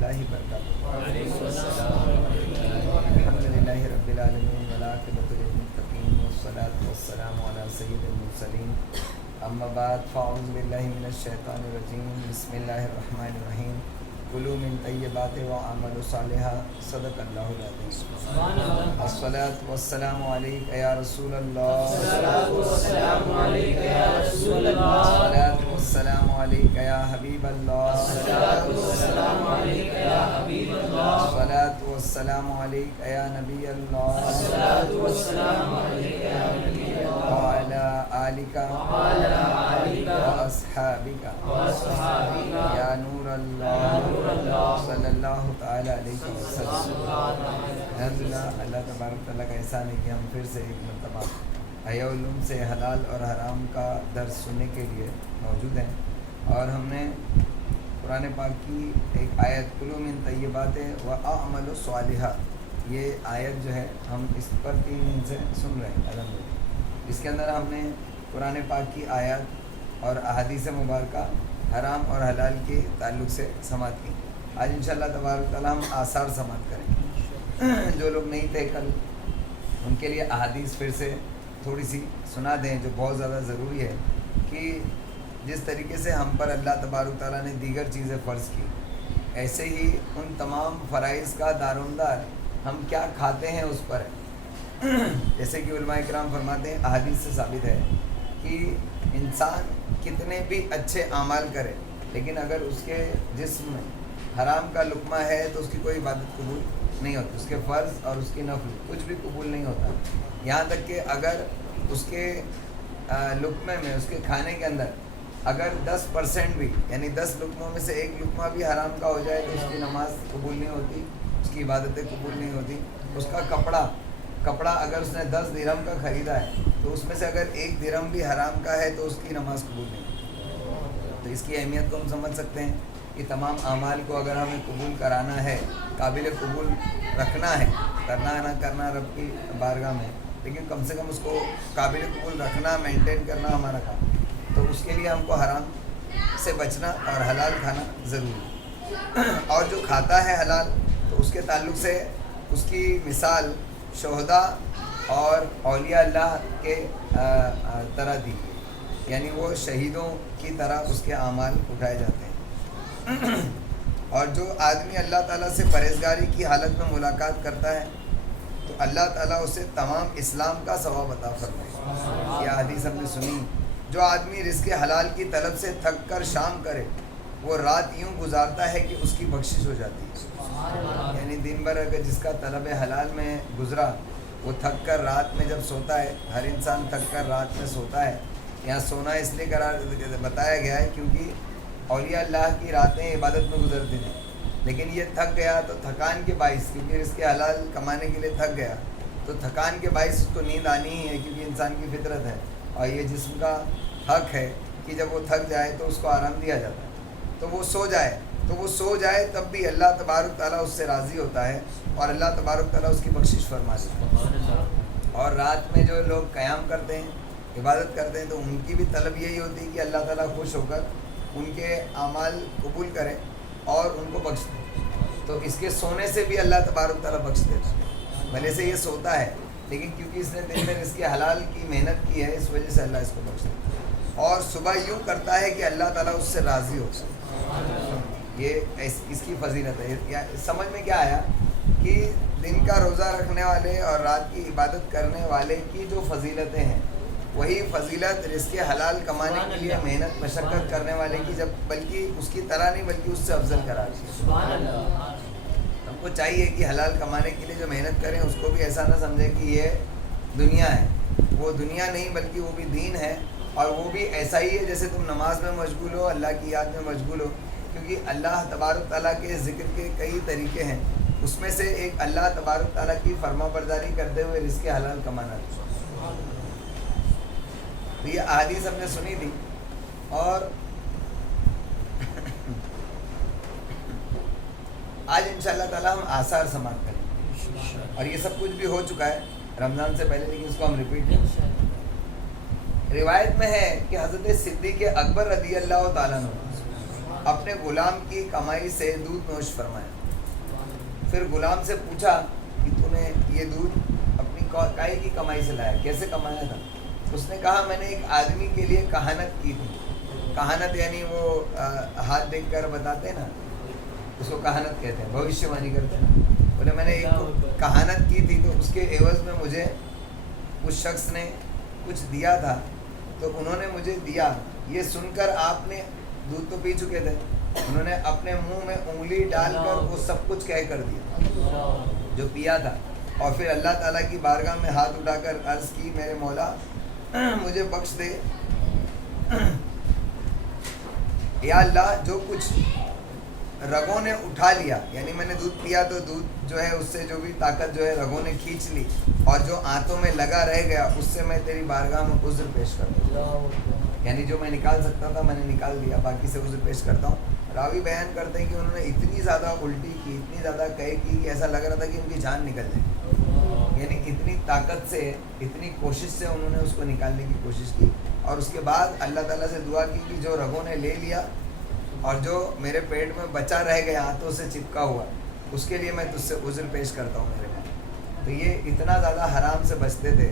اللہ وبرکاتہ۔ الحمدللہ رب العالمین والعاقبۃ للمتقین والصلاۃ والسلام علی سید المرسلین، اما بعد فاعوذ باللہ من الشیطان الرجیم، بسم اللہ الرحمن الرحیم، کلوا من طیبات واعملوا صالحا، صدق اللہ العظیم۔ الصلاۃ والسلام علیک یا رسول اللہ، الصلاۃ والسلام علیک یا رسول اللہ، الصلاۃ والسلام علیک یا حبیب اللہ، الصلاۃ والسلام علیک یا حبیب اللہ، الصلاۃ والسلام علیک یا نبی اللہ، الصلاۃ والسلام علیک یا نبی اللہ، وعلی آلک واصحابک یا نور اللہ صلی اللہ تعالی علیہ وسلم۔ الحمدللہ، اللہ تبارک تعالیٰ کا احسان ہے کہ ہم پھر سے ایک مرتبہ احیاء العلوم سے حلال اور حرام کا درس سننے کے لیے موجود ہیں، اور ہم نے قرآن پاک کی ایک آیت کلوا من طیبات واعملوا صالحا، یہ آیت جو ہے ہم اس پر 3 دن سے سن رہے ہیں الحمدللہ۔ اس کے اندر ہم نے قرآن پاک کی آیات اور احادیث مبارکہ حرام اور حلال کے تعلق سے سماعت کی۔ آج انشاءاللہ تبارک تعالیٰ ہم آثار سماعت کریں۔ جو لوگ نہیں تھے کل، ان کے لیے احادیث پھر سے تھوڑی سی سنا دیں، جو بہت زیادہ ضروری ہے کہ جس طریقے سے ہم پر اللہ تبارک تعالیٰ نے دیگر چیزیں فرض کی، ایسے ہی ان تمام فرائض کا دارومدار ہم کیا کھاتے ہیں اس پر ہے۔ جیسے کہ علماء کرام فرماتے ہیں، احادیث سے ثابت ہے کہ انسان کتنے بھی اچھے اعمال کرے، لیکن اگر اس کے جسم میں حرام کا لقمہ ہے تو اس کی کوئی عبادت قبول نہیں ہوتی، اس کے فرض اور اس کی نفل کچھ بھی قبول نہیں ہوتا۔ یہاں تک کہ اگر اس کے لقمے میں، اس کے کھانے کے اندر اگر 10% بھی، یعنی 10 لقموں میں سے 1 لقمہ بھی حرام کا ہو جائے تو اس کی نماز قبول نہیں ہوتی، اس کی عبادتیں قبول نہیں ہوتی۔ اس کا کپڑا اگر اس نے 10 درہم کا خریدا ہے تو اس میں سے اگر 1 درہم بھی حرام کا ہے تو اس کی نماز قبول نہیں ہوتی۔ تو اس کی اہمیت کو ہم سمجھ سکتے ہیں کہ تمام اعمال کو اگر ہمیں قبول کرانا ہے، قابل قبول رکھنا ہے، کرنا نہ کرنا رب کی بارگاہ میں، لیکن کم سے کم اس کو قابل قبول رکھنا، مینٹین کرنا ہمارا کام، تو اس کے لیے ہم کو حرام سے بچنا اور حلال کھانا ضروری ہے۔ اور جو کھاتا ہے حلال تو اس کے تعلق سے اس کی مثال شہداء اور اولیاء اللہ کے طرح دی، یعنی وہ شہیدوں کی طرح اس کے اعمال اٹھائے جاتے ہیں۔ اور جو آدمی اللہ تعالیٰ سے پرہیزگاری کی حالت میں ملاقات کرتا ہے تو اللہ تعالیٰ اسے تمام اسلام کا ثواب عطا فرمائے۔ یہ حدیث ہم نے سنی، جو آدمی رزق حلال کی طلب سے تھک کر شام کرے، وہ رات یوں گزارتا ہے کہ اس کی بخشش ہو جاتی ہے۔ یعنی دن بھر اگر جس کا طلب حلال میں گزرا، وہ تھک کر رات میں جب سوتا ہے، ہر انسان تھک کر رات میں سوتا ہے، یہاں سونا اس لیے بتایا گیا ہے کیونکہ اولیاء اللہ کی راتیں عبادت میں گزرتی ہیں، لیکن یہ تھک گیا تو تھکان کے باعث، کیونکہ اس کے حلال کمانے کے لیے تھک گیا تو تھکان کے باعث اس کو نیند آنی ہی ہے، کیونکہ انسان کی فطرت ہے، اور یہ جسم کا حق ہے کہ جب وہ تھک جائے تو اس کو آرام دیا جاتا ہے، تو وہ سو جائے تب بھی اللہ تبارک تعالیٰ اس سے راضی ہوتا ہے اور اللہ تبارک تعالیٰ اس کی بخشش فرما دیتا ہے۔ اور رات میں جو لوگ قیام کرتے ہیں، عبادت کرتے ہیں، تو ان کی بھی طلب یہی ہوتی ہے کہ اللہ تعالیٰ خوش ہو کر ان کے اعمال قبول کرے اور ان کو بخش دے، تو اس کے سونے سے بھی اللہ تبارک تعالیٰ بخش دیتا ہے۔ بھلے سے یہ سوتا ہے، لیکن کیونکہ اس نے دن میں اس کے حلال کی محنت کی ہے، اس وجہ سے اللہ اس کو بخش دیتا ہے، اور صبح یوں کرتا ہے کہ اللہ تعالیٰ اس سے راضی ہو سکے۔ یہ اس کی فضیلت ہے۔ سمجھ میں کیا آیا کہ دن کا روزہ رکھنے والے اور رات کی عبادت کرنے والے کی جو فضیلتیں ہیں، وہی فضیلت رزق حلال کمانے کے لیے محنت مشقت کرنے والے کی، جب بلکہ اس کی طرح نہیں بلکہ اس سے افضل قرار دی۔ ہم کو چاہیے کہ حلال کمانے کے لیے جو محنت کریں اس کو بھی ایسا نہ سمجھے کہ یہ دنیا ہے، وہ دنیا نہیں بلکہ وہ بھی دین ہے، اور وہ بھی ایسا ہی ہے جیسے تم نماز میں مشغول ہو، اللہ کی یاد میں مشغول ہو، کیونکہ اللہ تبارک تعالیٰ کے ذکر کے کئی طریقے ہیں، اس میں سے ایک اللہ تبارک تعالیٰ کی فرما برداری کرتے ہوئے رزق حلال کمانا ہے۔ تو یہ احادیث ہم نے سنی تھی، اور آج انشاءاللہ تعالیٰ ہم آثار سماعت کریں گے، اور یہ سب کچھ بھی ہو چکا ہے رمضان سے پہلے، لیکن اس کو ہم ریپیٹ کریں۔ روایت میں ہے کہ حضرت صدیق اکبر رضی اللہ تعالیٰ عنہ اپنے غلام کی کمائی سے دودھ نوش فرمایا. پھر غلام سے پوچھا کہ تو نے یہ دودھ اپنی کائی کی کمائی سے لایا, کیسے کمایا تھا؟ اس نے کہا میں نے ایک آدمی کے لیے کہانت کی تھی. کہانت یعنی وہ ہاتھ دیکھ کر بتاتے ہیں نا, اس کو کہانت کہتے ہیں, بھوشیہ وانی کرتے ہیں نا. بولے میں نے ایک کہانت کی تھی تو اس کے عوض میں مجھے اس شخص نے کچھ دیا تھا, تو انہوں نے مجھے دیا. یہ سن کر آپ نے دودھ تو پی چکے تھے, انہوں نے اپنے منہ میں انگلی ڈال کر وہ سب کچھ کہہ کر دیا جو پیا تھا, اور پھر اللہ تعالیٰ کی بارگاہ میں ہاتھ اٹھا کر عرض کی میرے مولا مجھے بخش دے. یا اللہ جو کچھ رگوں نے اٹھا لیا, یعنی میں نے دودھ پیا تو دودھ جو ہے اس سے جو بھی طاقت جو ہے رگوں نے کھینچ لی, اور جو آنتوں میں لگا رہ گیا اس سے میں تیری بارگاہ میں عذر پیش کرتا ہوں. یعنی جو میں نکال سکتا تھا میں نے نکال دیا, باقی سے عذر پیش کرتا ہوں. راوی بیان کرتے ہیں کہ انہوں نے اتنی زیادہ الٹی کی, اتنی زیادہ قے کی کہ ایسا لگ رہا تھا کہ ان کی جان نکل جائے. یعنی اتنی طاقت سے, اتنی کوشش سے انہوں نے اس کو نکالنے کی کوشش کی, اور اس کے بعد اللہ تعالیٰ سے دعا کی کہ جو رگوں نے لے لیا اور جو میرے پیٹ میں بچا رہ گیا ہاتھوں سے چپکا ہوا, اس کے لیے میں تجھ سے عذر پیش کرتا ہوں میرے پاس. تو یہ اتنا زیادہ حرام سے بچتے تھے.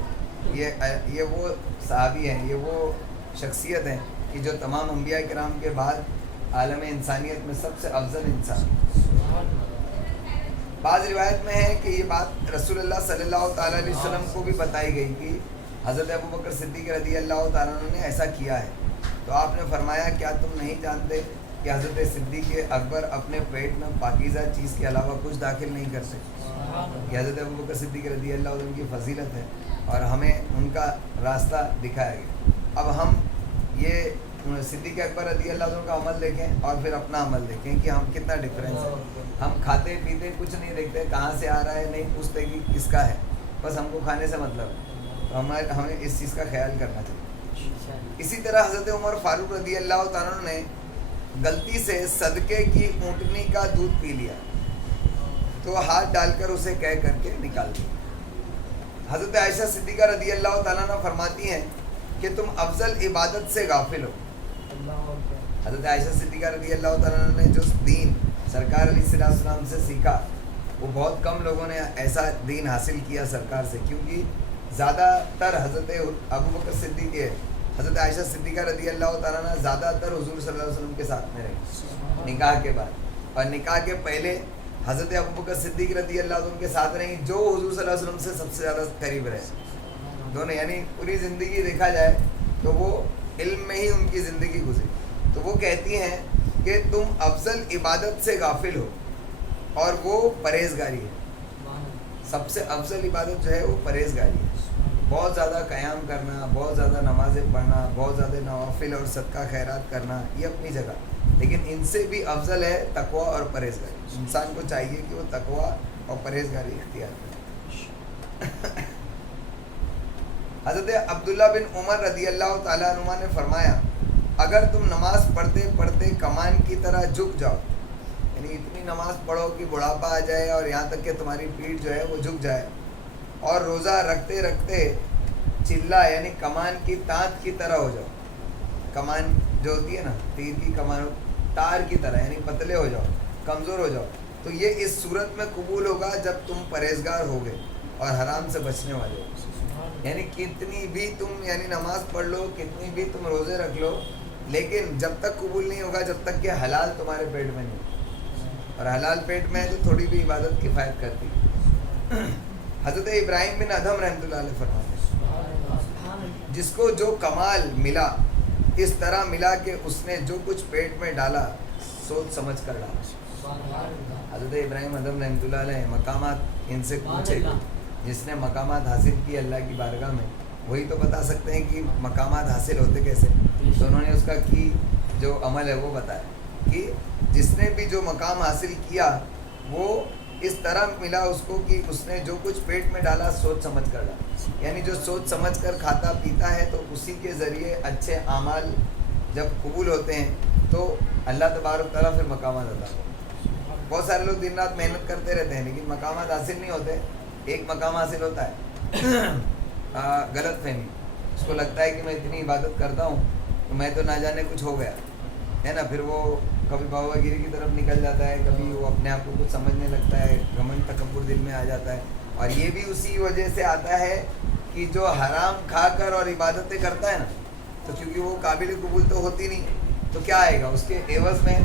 یہ وہ صحابی ہیں, یہ وہ شخصیت ہیں کہ جو تمام انبیاء کرام کے بعد عالم انسانیت میں سب سے افضل انسان. بعض روایت میں ہے کہ یہ بات رسول اللہ صلی اللہ تعالیٰ علیہ وسلم کو بھی بتائی گئی کہ حضرت ابوبکر صدیق رضی اللہ تعالیٰ عنہ نے ایسا کیا ہے. تو آپ نے فرمایا کیا تم نہیں جانتے کہ حضرت صدیق اکبر اپنے پیٹ میں پاکیزہ چیز کے علاوہ کچھ داخل نہیں کر سکتے؟ یہ حضرت ابوبکر صدیق رضی اللہ عنہ کی فضیلت ہے, اور ہمیں ان کا راستہ دکھایا گیا. اب ہم یہ صدیق اکبر رضی اللہ عنہ کا عمل دیکھیں اور پھر اپنا عمل دیکھیں کہ ہم کتنا ڈفرینس ہے. ہم کھاتے پیتے کچھ نہیں دیکھتے, کہاں سے آ رہا ہے نہیں پوچھتے کہ کس کا ہے, بس ہم کو کھانے سے مطلب ہے. تو ہمیں اس چیز کا خیال کرنا چاہیے. اسی طرح حضرت عمر فاروق رضی اللہ تعالیٰ عنہ نے غلطی سے صدقے کی اونٹنی کا دودھ پی لیا, تو ہاتھ ڈال کر اسے کہہ کر کے نکال دیا. حضرت عائشہ صدیقہ رضی اللہ تعالیٰ عنہ فرماتی ہیں کہ تم افضل عبادت سے غافل ہو. حضرت عائشہ صدیقہ رضی اللہ تعالیٰ عنہ نے جو دین سرکار علیہ السلام سے سیکھا, وہ بہت کم لوگوں نے ایسا دین حاصل کیا سرکار سے, کیونکہ زیادہ تر حضرت ابوبکر صدیق, حضرت عائشہ صدیقہ رضی اللہ تعالیٰ عنہ زیادہ تر حضور صلی اللہ علیہ وسلم کے ساتھ میں رہی نکاح کے بعد, اور نکاح کے پہلے حضرت ابوبکر صدیق رضی اللہ عنہ کے ساتھ رہی جو حضور صلی اللہ علیہ وسلم سے سب سے زیادہ قریب رہے دونوں. یعنی پوری زندگی دیکھا جائے تو وہ علم میں ہی ان کی زندگی گزری. تو وہ کہتی ہیں کہ تم افضل عبادت سے غافل ہو, اور وہ پرہیزگاری ہے. سب سے افضل عبادت جو ہے وہ پرہیزگاری ہے. بہت زیادہ قیام کرنا, بہت زیادہ نمازیں پڑھنا, بہت زیادہ نوافل اور صدقہ خیرات کرنا, یہ اپنی جگہ, لیکن ان سے بھی افضل ہے تقویٰ اور پرہیزگاری. انسان کو چاہیے کہ وہ تقویٰ اور پرہیزگاری اختیار کرے. حضرت عبداللہ بن عمر رضی اللہ تعالیٰ عنہ نے فرمایا اگر تم نماز پڑھتے پڑھتے کمان کی طرح جھک جاؤ, یعنی اتنی نماز پڑھو کہ بڑھاپا آ جائے اور یہاں تک کہ تمہاری پیٹھ جو ہے وہ جھک جائے, اور روزہ رکھتے رکھتے چلا یعنی کمان کی تانت کی طرح ہو جاؤ. کمان جو ہوتی ہے نا, تیر کی کمان, تار کی طرح, یعنی پتلے ہو جاؤ, کمزور ہو جاؤ, تو یہ اس صورت میں قبول ہوگا جب تم پرہیزگار ہوگے اور حرام سے بچنے والے ہو. یعنی کتنی بھی تم یعنی نماز پڑھ لو, کتنی بھی تم روزے رکھ لو, لیکن جب تک قبول نہیں ہوگا جب تک کہ حلال تمہارے پیٹ میں نہیں, اور حلال پیٹ میں ہے تو تھوڑی بھی عبادت کفایت کرتی. حضرت ابراہیم بن ادھم رحمۃ اللہ علیہ فرماتے ہیں جس کو جو کمال ملا اس طرح ملا کہ اس نے جو کچھ پیٹ میں ڈالا سوچ سمجھ کر ڈالا. حضرت ابراہیم ادھم رحمۃ اللہ علیہ مقامات ان سے پوچھے, جس نے مقامات حاصل کی اللہ کی بارگاہ میں وہی تو بتا سکتے ہیں کہ مقامات حاصل ہوتے کیسے. تو انہوں نے اس کا کی جو عمل ہے وہ بتایا کہ جس نے بھی جو مقام حاصل کیا وہ اس طرح ملا اس کو کہ اس نے جو کچھ پیٹ میں ڈالا سوچ سمجھ کر ڈالا. یعنی جو سوچ سمجھ کر کھاتا پیتا ہے تو اسی کے ذریعے اچھے اعمال جب قبول ہوتے ہیں تو اللہ تبارک تعالیٰ پھر مقامات عطا کرتا ہے. بہت سارے لوگ دن رات محنت کرتے رہتے ہیں لیکن مقامات حاصل نہیں ہوتے. ایک مقام حاصل ہوتا ہے غلط فہمی, اس کو لگتا ہے کہ میں اتنی عبادت کرتا ہوں تو میں تو نہ جانے کچھ ہو گیا ہے نا, پھر وہ کبھی باواگیری کی طرف نکل جاتا ہے، کبھی وہ اپنے آپ کو کچھ سمجھنے لگتا ہے، گھمنڈ تکبر دل میں آ جاتا ہے. اور یہ بھی اسی وجہ سے آتا ہے کہ جو حرام کھا کر اور عبادتیں کرتا ہے نا، تو کیونکہ وہ قابل قبول تو ہوتی نہیں، تو کیا آئے گا اس کے عوض میں؟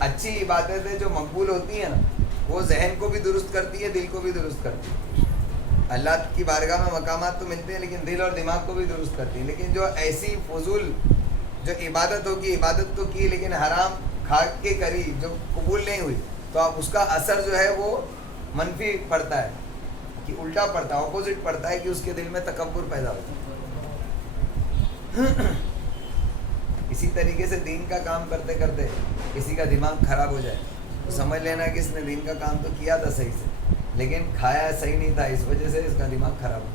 اچھی عبادتیں جو مقبول ہوتی ہیں نا، وہ ذہن کو بھی درست کرتی ہے، دل کو بھی درست کرتی ہے. اللہ کی بارگاہ میں مقامات تو ملتے ہیں، لیکن دل اور دماغ کو بھی درست کرتی ہے. لیکن جو ایسی فضول جو عبادت ہوگی، عبادت تو کی لیکن حرام کھا کے کری، جو قبول نہیں ہوئی، تو اب اس کا اثر جو ہے وہ منفی پڑتا ہے، کہ الٹا پڑتا ہے، اپوزٹ پڑتا ہے، کہ اس کے دل میں تکبر پیدا ہوتا ہے. اسی طریقے سے دین کا کام کرتے کرتے کسی کا دماغ خراب ہو جائے تو سمجھ لینا کہ اس نے دین کا کام تو کیا تھا صحیح سے، لیکن کھایا صحیح نہیں تھا، اس وجہ سے اس کا دماغ خراب ہو.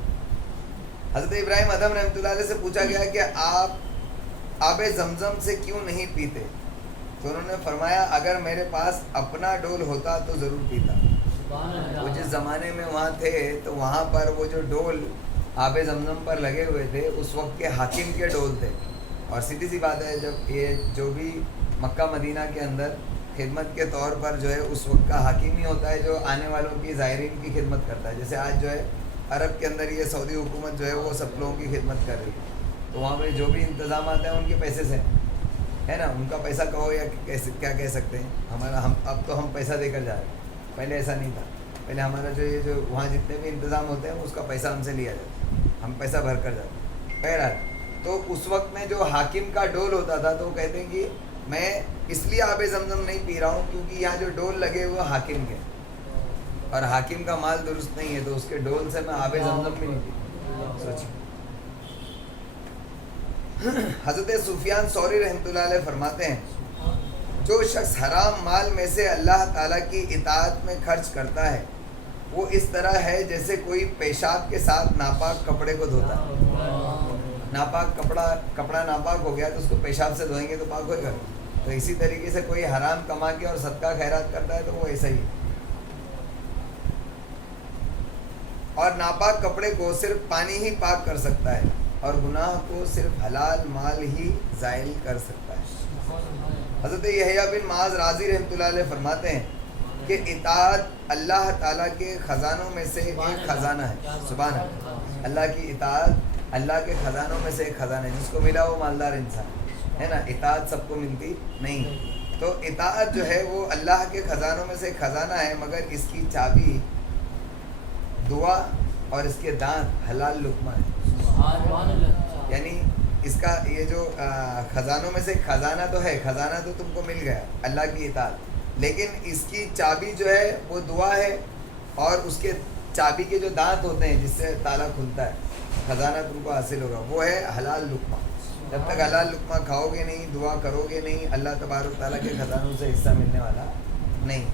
حضرت ابراہیم ادھم رحمۃ اللہ علیہ سے پوچھا گیا کہ آپ آب زمزم سے کیوں نہیں پیتے؟ تو انہوں نے فرمایا اگر میرے پاس اپنا ڈول ہوتا تو ضرور پیتا. وہ جس زمانے میں وہاں تھے تو وہاں پر وہ جو ڈول آب زمزم پر لگے ہوئے تھے اس وقت کے حاکم کے ڈول تھے. اور سیدھی سی بات ہے، جب یہ جو بھی مکہ مدینہ کے اندر خدمت کے طور پر جو ہے اس وقت کا حاکم ہی ہوتا ہے جو آنے والوں کی زائرین کی خدمت کرتا ہے. جیسے آج جو ہے عرب کے اندر یہ سعودی حکومت جو ہے وہ سب لوگوں کی خدمت کر رہی ہے، تو وہاں پہ جو بھی انتظامات ہیں ان کے پیسے سے ہے نا، ان کا پیسہ کہو یا کیا کہہ سکتے ہیں، ہمارا اب تو ہم پیسہ دے کر جا رہے ہیں، پہلے ایسا نہیں تھا. پہلے ہمارا جو وہاں جتنے بھی انتظام ہوتے ہیں اس کا پیسہ ہم سے لیا جاتا ہے، ہم پیسہ بھر کر جاتے ہیں. بہرحال تو اس وقت میں جو حاکم کا ڈول ہوتا تھا تو وہ کہتے ہیں کہ میں اس لیے آب زمزم نہیں پی رہا ہوں کیونکہ یہاں جو ڈول لگے ہوئے حاکم کے، اور حاکم کا مال درست نہیں ہے، تو اس کے ڈول سے میں آب زمزم بھی نہیں پی. سوچیں. حضرت سفیان ثوری رحمۃ اللہ علیہ فرماتے ہیں جو شخص حرام مال میں سے اللہ تعالیٰ کی اطاعت میں خرچ کرتا ہے وہ اس طرح ہے جیسے کوئی پیشاب کے ساتھ ناپاک کپڑے کو دھوتا ہے. ناپاک کپڑا ناپاک ہو گیا تو اس کو پیشاب سے دھوئیں گے تو پاک ہوئے گا. تو اسی طریقے سے کوئی حرام کما کے اور صدقہ خیرات کرتا ہے تو وہ ایسا ہی. اور ناپاک کپڑے کو صرف پانی ہی پاک کر سکتا ہے اور گناہ کو صرف حلال مال ہی زائل کر سکتا ہے. حضرت یحییٰ بن معاذ رازی رحمۃ اللہ علیہ فرماتے ہیں کہ اطاعت اللہ تعالیٰ کے خزانوں میں سے ایک خزانہ ہے. سبحان اللہ. اللہ کی اطاعت اللہ کے خزانوں میں سے ایک خزانہ ہے. جس کو ملا وہ مالدار انسان ہے نا. اطاعت سب کو ملتی نہیں، تو اطاعت جو ہے وہ اللہ کے خزانوں میں سے ایک خزانہ ہے، مگر اس کی چابی دعا اور اس کے دانت حلال لقمہ ہے. یعنی اس کا یہ جو خزانوں میں سے خزانہ تو ہے، خزانہ تو تم کو مل گیا اللہ کی اطاعت، لیکن اس کی چابی جو ہے وہ دعا ہے، اور اس کے چابی کے جو دانت ہوتے ہیں جس سے تالا کھلتا ہے، خزانہ تم کو حاصل ہوگا، وہ ہے حلال لقمہ. جب تک حلال لقمہ کھاؤ گے نہیں، دعا کرو گے نہیں، اللہ تبارک تعالیٰ کے خزانوں سے حصہ ملنے والا نہیں.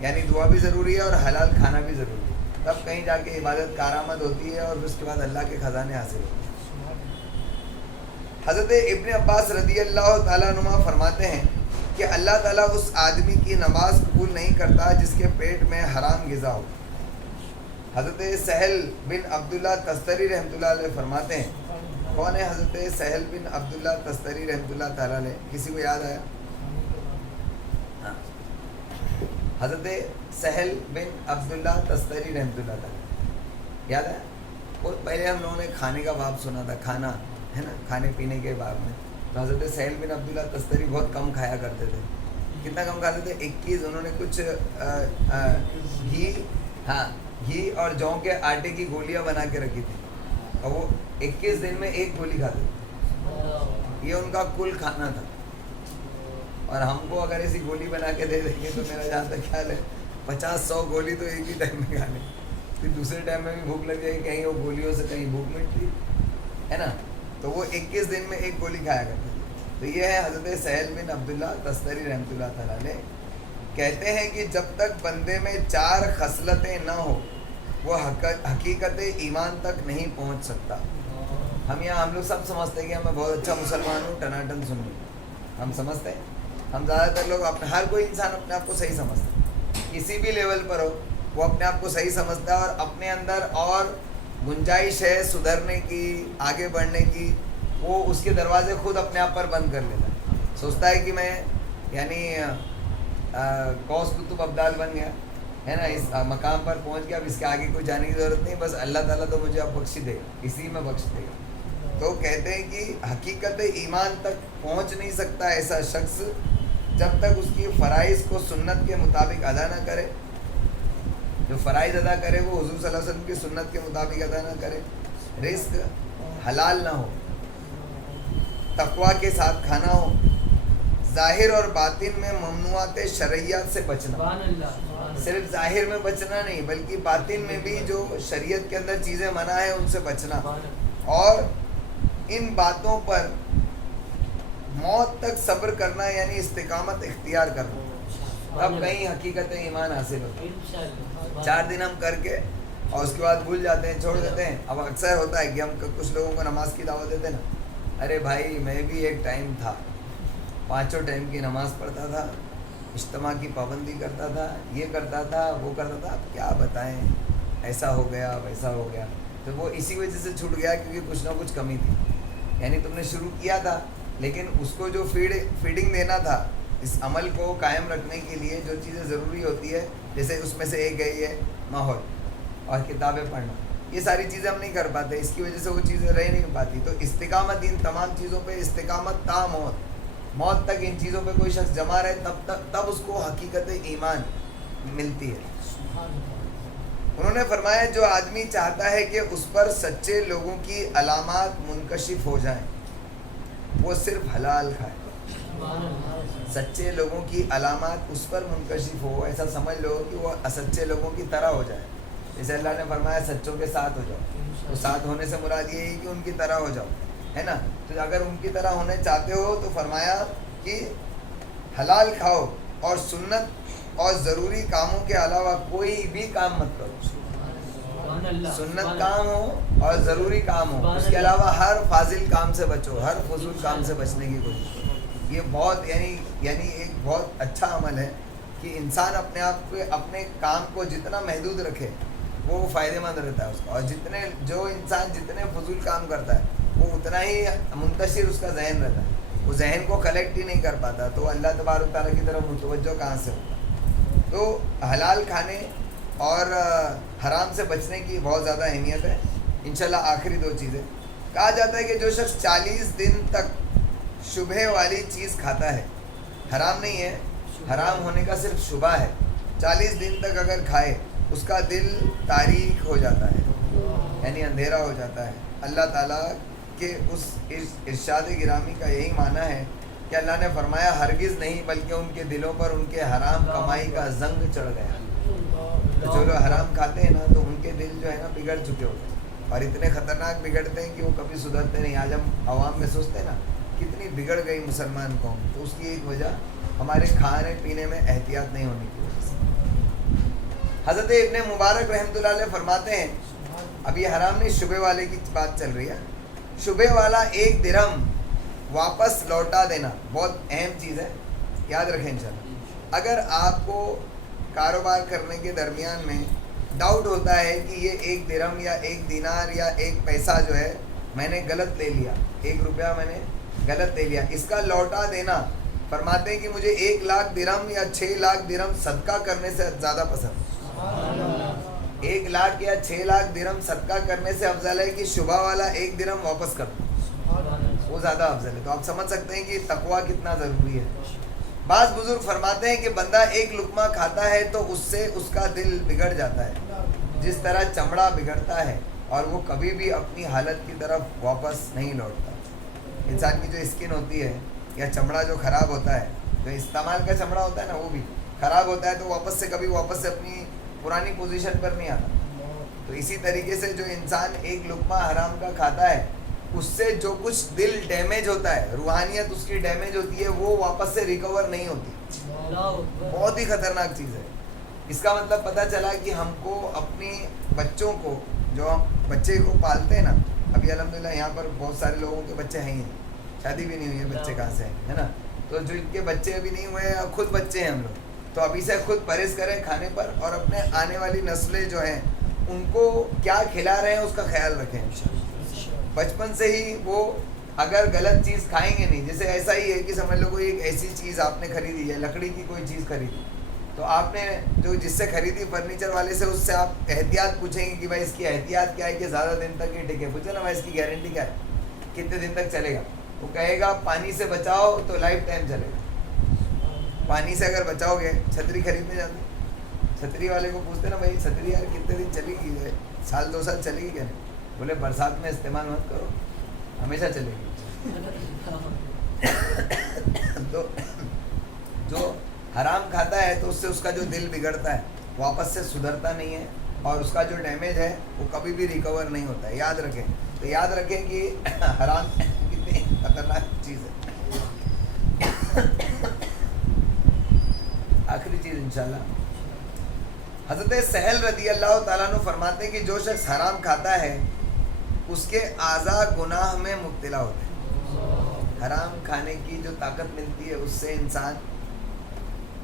یعنی دعا بھی ضروری ہے اور حلال کھانا بھی ضروری ہے، تب کہیں جا کے عبادت کارآمد ہوتی ہے اور اس کے بعد اللہ کے خزانے حاصل ہوتے ہیں. حضرت ابن عباس رضی اللہ تعالیٰ عنہ فرماتے ہیں کہ اللہ تعالیٰ اس آدمی کی نماز قبول نہیں کرتا جس کے پیٹ میں حرام غذا ہو. حضرت سہل بن عبداللہ تستری رحمۃ اللہ علیہ فرماتے ہیں، کون ہے حضرت سہل بن عبداللہ تستری رحمۃ اللہ تعالیٰ علیہ؟ کسی کو یاد آیا؟ ہاں. حضرت سہل بن عبداللہ تستری رحمۃ اللہ تعالیٰ یاد ہے؟ بہت پہلے ہم لوگوں نے کھانے کا باب سنا تھا، کھانا ہے نا، کھانے پینے کے باب میں. تو حضرت سہل بن عبداللہ تستری بہت کم کھایا کرتے تھے. کتنا کم کھاتے تھے؟ 21. انہوں نے کچھ گھی اور جو کے آٹے کی گولیاں بنا کے رکھی تھی، اور وہ 21 دن میں ایک گولی کھاتے تھے. یہ ان کا کل کھانا تھا. اور ہم کو اگر ایسی گولی بنا کے دے دیں گے تو میرا جہاں تک خیال ہے 50-100 گولی تو ایک ہی ٹائم میں کھا لیں، پھر دوسرے ٹائم میں بھی بھوک لگ جائے، کہیں وہ گولیوں سے کہیں بھوک مٹتی ہے نا. تو وہ 21 دن میں ایک گولی کھایا کرتے تھے. تو یہ ہے حضرت سہل بن عبداللہ تستری رحمۃ اللہ تعالیٰ علیہ. کہتے ہیں کہ جب تک بندے میں 4 خصلتیں نہ ہو وہ حقیقت ایمان تک نہیں پہنچ سکتا. ہم لوگ سب سمجھتے ہیں کہ میں بہت اچھا مسلمان ہوں، ٹناٹن سن لوں. ہم سمجھتے ہیں، ہم زیادہ تر لوگ ہر کوئی انسان اپنے آپ کو صحیح سمجھتا ہے، کسی بھی لیول پر ہو وہ اپنے آپ کو صحیح سمجھتا ہے، اور اپنے اندر اور گنجائش ہے سدھرنے کی، آگے بڑھنے کی، وہ اس کے دروازے خود اپنے آپ پر بند کر لیتا ہے. سوچتا ہے کہ میں یعنی قوس قطب ابدال بن گیا ہے نا, اس مقام پر پہنچ گیا, اب اس کے آگے کوئی جانے کی ضرورت نہیں, بس اللہ تعالیٰ تو مجھے اب بخش دے گا, اسی میں بخش دے گا. تو کہتے ہیں کہ حقیقت ایمان تک پہنچ نہیں سکتا ایسا شخص جب تک اس کی فرائض کو سنت کے مطابق ادا نہ کرے. جو فرائض ادا کرے وہ حضور صلی اللہ علیہ وسلم کی سنت کے مطابق ادا نہ کرے, رزق حلال نہ ہو, تقویٰ کے ساتھ کھانا ہو, ظاہر اور باطن میں ممنوعات شرعیات سے بچنا, صرف ظاہر میں بچنا نہیں بلکہ باطن میں بھی جو شریعت کے اندر چیزیں منع ہیں ان سے بچنا, اور ان باتوں پر موت تک صبر کرنا یعنی استقامت اختیار کرنا, تب کہیں حقیقت ایمان حاصل ہوتا ہے. 4 دن ہم کر کے اور اس کے بعد بھول جاتے ہیں, چھوڑ دیتے ہیں. اب اکثر ہوتا ہے کہ ہم کچھ لوگوں کو نماز کی دعوت دیتے ہیں نا, ارے بھائی میں بھی ایک ٹائم تھا 5 ٹائم کی نماز پڑھتا تھا, اجتماع کی پابندی کرتا تھا, یہ کرتا تھا وہ کرتا تھا, اب کیا بتائیں ایسا ہو گیا ویسا ہو گیا. تو وہ اسی وجہ سے چھوٹ گیا کیونکہ کچھ نہ کچھ کمی تھی. یعنی تم نے شروع کیا تھا لیکن اس کو جو فیڈنگ دینا تھا, اس عمل کو قائم رکھنے کے لیے جو چیزیں ضروری ہوتی ہے, جیسے اس میں سے ایک ہے یہ ماحول اور کتابیں پڑھنا, یہ ساری چیزیں ہم نہیں کر پاتے, اس کی وجہ سے وہ چیزیں رہ نہیں پاتی. تو استقامت ان تمام چیزوں پہ, استقامت تا موت, موت تک ان چیزوں پہ کوئی شخص جمع رہے تب اس کو حقیقت ایمان ملتی ہے. انہوں نے فرمایا جو آدمی چاہتا ہے کہ اس پر سچے لوگوں کی علامات منکشف ہو جائیں وہ صرف حلال کھائے. سچے لوگوں کی علامات اس پر منکشف ہو, ایسا سمجھ لو کہ وہ سچے لوگوں کی طرح ہو جائے. جیسے اللہ نے فرمایا سچوں کے ساتھ ہو جاؤ, تو ساتھ ہونے سے مراد یہ ہے کہ ان کی طرح ہو جاؤ, ہے نا. تو اگر ان کی طرح ہونے چاہتے ہو تو فرمایا کہ حلال کھاؤ اور سنت اور ضروری کاموں کے علاوہ کوئی بھی کام مت کرو. سنت کام ہو اور ضروری کام ہو, اس کے علاوہ ہر فاضل کام سے بچو, ہر فضول کام سے بچنے کی کوشش کرو. یہ بہت یعنی ایک بہت اچھا عمل ہے کہ انسان اپنے آپ کو, اپنے کام کو جتنا محدود رکھے وہ فائدہ مند رہتا ہے اس کا, اور جو انسان جتنے فضول کام کرتا ہے وہ اتنا ہی منتشر اس کا ذہن رہتا ہے, وہ ذہن کو کلیکٹ ہی نہیں کر پاتا, تو اللہ تبارک تعالیٰ کی طرف متوجہ کہاں سے ہوتا. تو حلال کھانے اور حرام سے بچنے کی بہت زیادہ اہمیت ہے. انشاءاللہ آخری 2 چیزیں. کہا جاتا ہے کہ جو شخص 40 دن تک شبہ والی چیز کھاتا ہے, حرام نہیں ہے, حرام ہونے کا صرف شبہ ہے, 40 دن تک اگر کھائے اس کا دل تاریک ہو جاتا ہے, یعنی اندھیرا ہو جاتا ہے. اللہ تعالیٰ کے اس ارشاد گرامی کا یہی معنی ہے کہ اللہ نے فرمایا ہرگز نہیں بلکہ ان کے دلوں پر ان کے حرام کمائی کا زنگ چڑھ گیا. تو جو لوگ حرام کھاتے ہیں نا تو ان کے دل جو ہے نا بگڑ چکے ہوتے ہیں, اور اتنے خطرناک بگڑتے ہیں کہ وہ کبھی سدھرتے نہیں. آج ہم عوام میں سوچتے ہیں نا کتنی بگڑ گئی مسلمان قوم, تو اس کی ایک وجہ ہمارے کھانے پینے میں احتیاط نہیں ہونے کی وجہ سے. حضرت ابن مبارک رحمۃ اللہ علیہ فرماتے ہیں, اب یہ حرام نہیں شبے والے کی بات چل رہی ہے, شبے والا 1 درہم واپس لوٹا دینا بہت اہم چیز ہے, یاد رکھیں انشاءاللہ. اگر آپ کو کاروبار کرنے کے درمیان میں ڈاؤٹ ہوتا ہے کہ یہ 1 درہم یا 1 دینار یا 1 پیسہ جو ہے میں نے غلط لے لیا, 1 روپیہ میں نے غلط لے لیا, اس کا لوٹا دینا فرماتے ہیں کہ مجھے 1 لاکھ درہم یا 6 لاکھ درہم صدقہ کرنے سے زیادہ پسند. 1 لاکھ یا 6 لاکھ درہم صدقہ کرنے سے افضل ہے کہ شبہ والا 1 درہم واپس کر دو, وہ زیادہ افضل ہے. تو آپ سمجھ سکتے ہیں کہ تقویٰ کتنا ضروری ہے. بعض بزرگ فرماتے ہیں کہ بندہ 1 لقمہ کھاتا ہے تو اس سے اس کا دل بگڑ جاتا ہے, جس طرح چمڑا بگڑتا ہے اور وہ کبھی بھی اپنی حالت کی طرف واپس نہیں لوٹتا. انسان کی جو اسکن ہوتی ہے یا چمڑا جو خراب ہوتا ہے, جو استعمال کا چمڑا ہوتا ہے نا وہ بھی خراب ہوتا ہے, تو واپس سے اپنی پرانی پوزیشن پر نہیں آتا. تو اسی طریقے سے جو انسان 1 لقمہ حرام کا کھاتا ہے اس سے جو کچھ دل ڈیمیج ہوتا ہے, روحانیت اس کی ڈیمیج ہوتی ہے, وہ واپس سے ریکور نہیں ہوتی. بہت ہی خطرناک چیز ہے. اس کا مطلب پتہ چلا کہ ہم کو اپنی بچوں کو, جو ہم بچے کو پالتے ہیں نا, ابھی الحمدللہ یہاں پر بہت سارے لوگوں کے بچے ہیں, شادی بھی نہیں ہوئی ہے, بچے کہاں سے ہیں, ہے نا. تو جو ان کے بچے ابھی نہیں ہوئے ہیں, خود بچے ہیں ہم لوگ, تو ابھی سے خود پرہیز کریں کھانے پر, اور اپنے آنے والی نسلیں جو ہیں ان کو کیا کھلا رہے ہیں اس کا خیال رکھیں انشاءاللہ. بچپن سے ہی وہ اگر غلط چیز کھائیں گے نہیں، جیسے ایسا ہی ہے کہ سمجھ لو کوئی ایک ایسی چیز آپ نے خریدی ہے، لکڑی کی کوئی چیز خریدی، تو آپ نے جو جس سے خریدی فرنیچر والے سے، اس سے آپ احتیاط پوچھیں گے کہ بھائی اس کی احتیاط کیا ہے کہ زیادہ دن تک یہ ٹکے، پوچھو نا بھائی اس کی گارنٹی کیا ہے، کتنے دن تک چلے گا؟ وہ کہے گا پانی سے بچاؤ تو لائف ٹائم چلے گا. پانی سے اگر بچاؤ گے، چھتری خریدنے جاتے چھتری والے کو پوچھتے نا بھائی چھتری یار کتنے دن چلے گی، سال 2 سال چلے گی کیا نہیں؟ بولے برسات میں استعمال مت کرو، ہمیشہ چلے گی. تو جو حرام کھاتا ہے تو اس سے اس کا جو دل بگڑتا ہے واپس سے سدھرتا نہیں ہے، اور اس کا جو ڈیمیج ہے وہ کبھی بھی ریکور نہیں ہوتا ہے. یاد رکھیں. تو یاد رکھیں کہ حرام کتنی خطرناک چیز ہے. آخری چیز انشاءاللہ، حضرت سہل رضی اللہ تعالیٰ عنہ فرماتے ہیں کہ جو شخص حرام کھاتا ہے اس کے اعضاء گناہ میں مبتلا ہوتے ہیں. حرام کھانے کی جو طاقت ملتی ہے اس سے انسان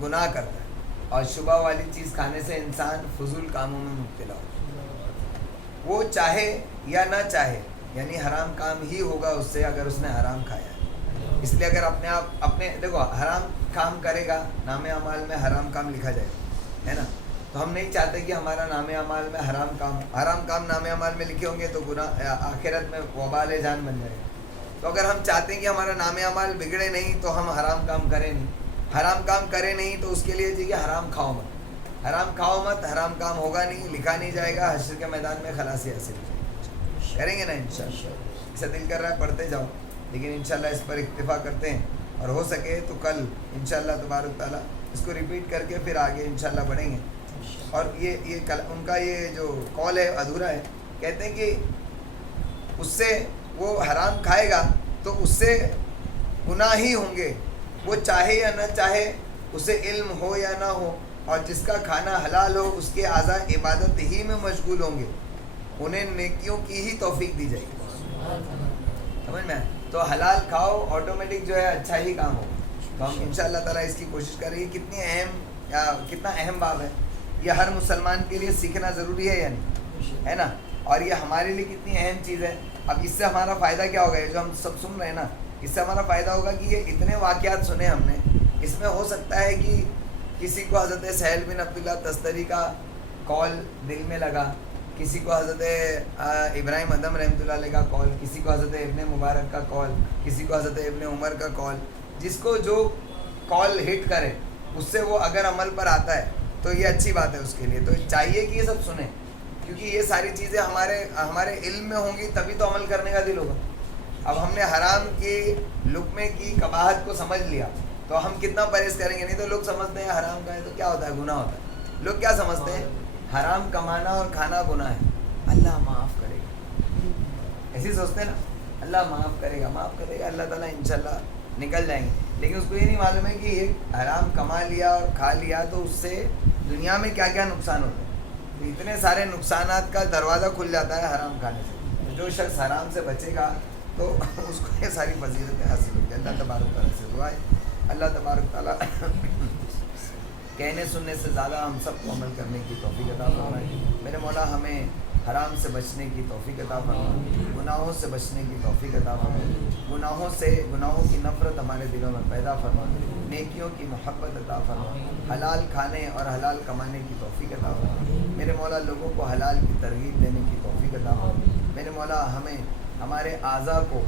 گناہ کرتا ہے، اور شبہ والی چیز کھانے سے انسان فضول کاموں میں مبتلا ہوتا ہے. وہ چاہے یا نہ چاہے، یعنی حرام کام ہی ہوگا اس سے اگر اس نے حرام کھایا ہے. اس لیے اگر اپنے دیکھو حرام کام کرے گا، نام اعمال میں حرام کام لکھا جائے گا، ہے نا؟ تو ہم نہیں چاہتے کہ ہمارا نام اعمال میں حرام کام نام اعمال میں لکھے ہوں گے تو گناہ آخرت میں وبال جان بن جائے گا. تو اگر ہم چاہتے ہیں کہ ہمارا نام اعمال بگڑے نہیں تو ہم حرام کام کریں نہیں. حرام کام کرے نہیں تو اس کے لیے چاہیے حرام کھاؤ مت، حرام کھاؤ مت. حرام کام ہوگا نہیں، لکھا نہیں جائے گا، حشر کے میدان میں خلاصی حاصل کریں گے نا انشاءاللہ. اسے دل کر رہا ہے پڑھتے جاؤ، لیکن انشاءاللہ اس پر اکتفا کرتے ہیں، اور ہو سکے تو کل انشاءاللہ تبارک تعالیٰ اس کو ریپیٹ کر کے پھر آگے انشاءاللہ بڑھیں گے. اور یہ ان کا یہ جو قول ہے ادھورا ہے. کہتے ہیں کہ اس سے وہ حرام کھائے گا تو اس سے گناہ ہی ہوں گے، وہ چاہے یا نہ چاہے، اسے علم ہو یا نہ ہو. اور جس کا کھانا حلال ہو اس کے اعضاء عبادت ہی میں مشغول ہوں گے، انہیں نیکیوں کی ہی توفیق دی جائے گی. سمجھ میں؟ تو حلال کھاؤ، آٹومیٹک جو ہے اچھا ہی کام ہوگا. تو ہم انشاءاللہ تعالیٰ اس کی کوشش کر رہی ہے. کتنا اہم باب ہے یہ، ہر مسلمان کے لیے سیکھنا ضروری ہے، یعنی ہے نا. اور یہ ہمارے لیے کتنی اہم چیز ہے. اب اس سے ہمارا فائدہ کیا ہوگا؟ یہ جو ہم سب سن رہے ہیں نا، اس سے ہمارا فائدہ ہوگا کہ یہ اتنے واقعات سنے ہم نے، اس میں ہو سکتا ہے کہ کسی کو حضرت سہیل بن عبداللہ تستری کا قول دل میں لگا، کسی کو حضرت ابراہیم ادم رحمۃ اللہ علیہ کا قول، کسی کو حضرت ابن مبارک کا قول، کسی کو حضرت ابن عمر کا قول. جس کو جو قول ہٹ کرے اس سے وہ اگر عمل پر آتا ہے تو یہ اچھی بات ہے اس کے لیے. تو چاہیے کہ یہ سب سنیں، کیونکہ یہ ساری چیزیں ہمارے علم میں ہوں گی تبھی تو عمل کرنے کا دل ہوگا. اب ہم نے حرام کی لقمے کی قباحت کو سمجھ لیا تو ہم کتنا پرہیز کریں گے. نہیں تو لوگ سمجھتے ہیں حرام کا ہے تو کیا ہوتا ہے؟ گناہ ہوتا ہے. لوگ کیا سمجھتے ہیں؟ حرام کمانا اور کھانا گناہ ہے، اللہ معاف کرے گا، ایسے سوچتے ہیں نا. اللہ معاف کرے گا اللہ تعالیٰ انشاءاللہ نکل جائیں گے. لیکن اس کو یہ نہیں معلوم ہے کہ یہ حرام کما لیا اور کھا لیا تو اس سے دنیا میں کیا کیا نقصان ہوتا ہے. تو اتنے سارے نقصانات کا دروازہ کھل جاتا ہے حرام کھانے سے. جو شخص حرام سے بچے گا تو اس کو یہ ساری فضیلتیں حاصل ہوتی ہیں. اللہ تبارک تعالیٰ سے دعا ہے اللہ تبارک تعالیٰ کہنے سننے سے زیادہ ہم سب کو عمل کرنے کی توفیق عطا فرمائے. میرے مولا ہمیں حرام سے بچنے کی توفیق عطا فرمائے، گناہوں سے بچنے کی توفیق عطا فرمائے، گناہوں کی نفرت ہمارے دلوں میں پیدا فرمائے، نیکیوں کی محبت عطا فرمائے، حلال کھانے اور حلال کمانے کی توفیق عطا فرمائے. میرے مولا لوگوں کو حلال کی ترغیب دینے کی توفیق عطا فرمائے. میرے مولا ہمیں ہمارے اعضاء کو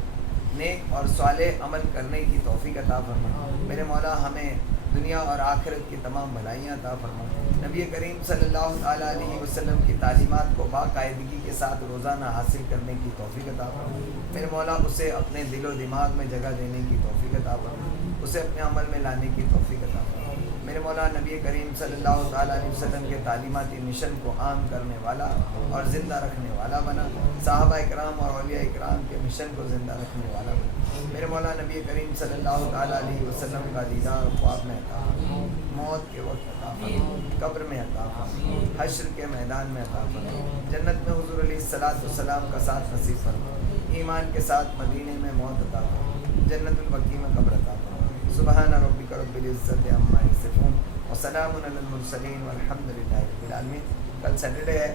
نیک اور صالح عمل کرنے کی توفیق عطا فرمائے. میرے مولا ہمیں دنیا اور آخرت کی تمام بھلائیاں عطا فرمائے. نبی کریم صلی اللہ تعالیٰ علیہ وسلم کی تعلیمات کو باقاعدگی کے ساتھ روزانہ حاصل کرنے کی توفیق عطا فرمائے. میرے مولا اسے اپنے دل و دماغ میں جگہ دینے کی توفیق عطا فرمائے، اسے اپنے عمل میں لانے کی توفیق عطا فرمائے. میرے مولا نبی کریم صلی اللہ تعالیٰ علیہ وسلم کے تعلیماتی مشن کو عام کرنے والا اور زندہ رکھنے والا بنا. صحابہ اکرام اور اولیاء اکرام کے مشن کو زندہ رکھنے والا بنا. میرے مولا نبی کریم صلی اللہ تعالیٰ علیہ وسلم کا دیدار خواب میں عطا فرمائے، موت کے وقت عطا فرمائے، قبر میں عطا فرمائے، حشر کے میدان میں عطا فرمائے، جنت میں حضور علیہ السلام کا ساتھ نصیب فرمائے، ایمان کے ساتھ مدینے میں موت عطا فرمائے، جنت البقیع میں قبر عطا فرمائے. سبحان ربک رب العزت عما یصفون وسلام علی المرسلین والحمد للہ رب العالمین. کل سیٹرڈے ہے.